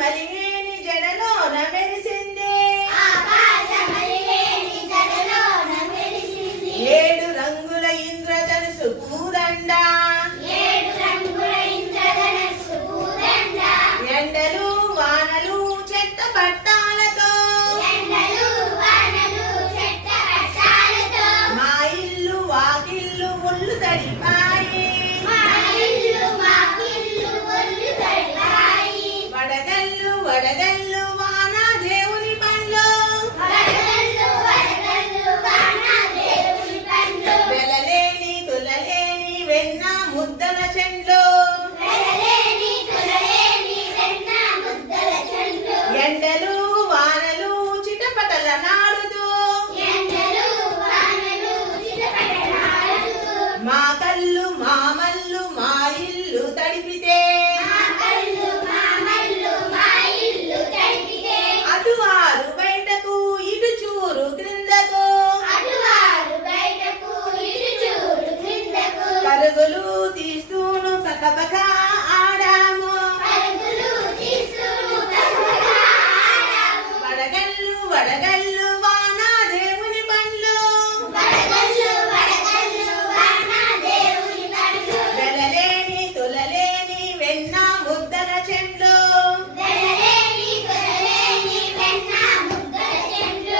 మలినేని జడలోన మెరిసింది ఏడు రంగుల ఇంద్రధనుసు పూదండ ఎండలు వానలు చెత్త పట్టాలతో మా ఇల్లు వాకిల్లు ముళ్ళు తడిపాయి వడగల్లు వడగల్లు వాన దేవుని పండ్లు వెలలేని తులలేని వెన్న ముద్దల చెండ్లు ఎండలు వానలు చిటపటల నాడుతూ మా కళ్ళు మామల్లు మా ఇల్లు తడిపితే అటు ఆరు బయటకు ఇటు చూరు క్రిందకు పరుగులు తీస్తూను పక్కపక్క ఆడాము వడగల్లు వడగ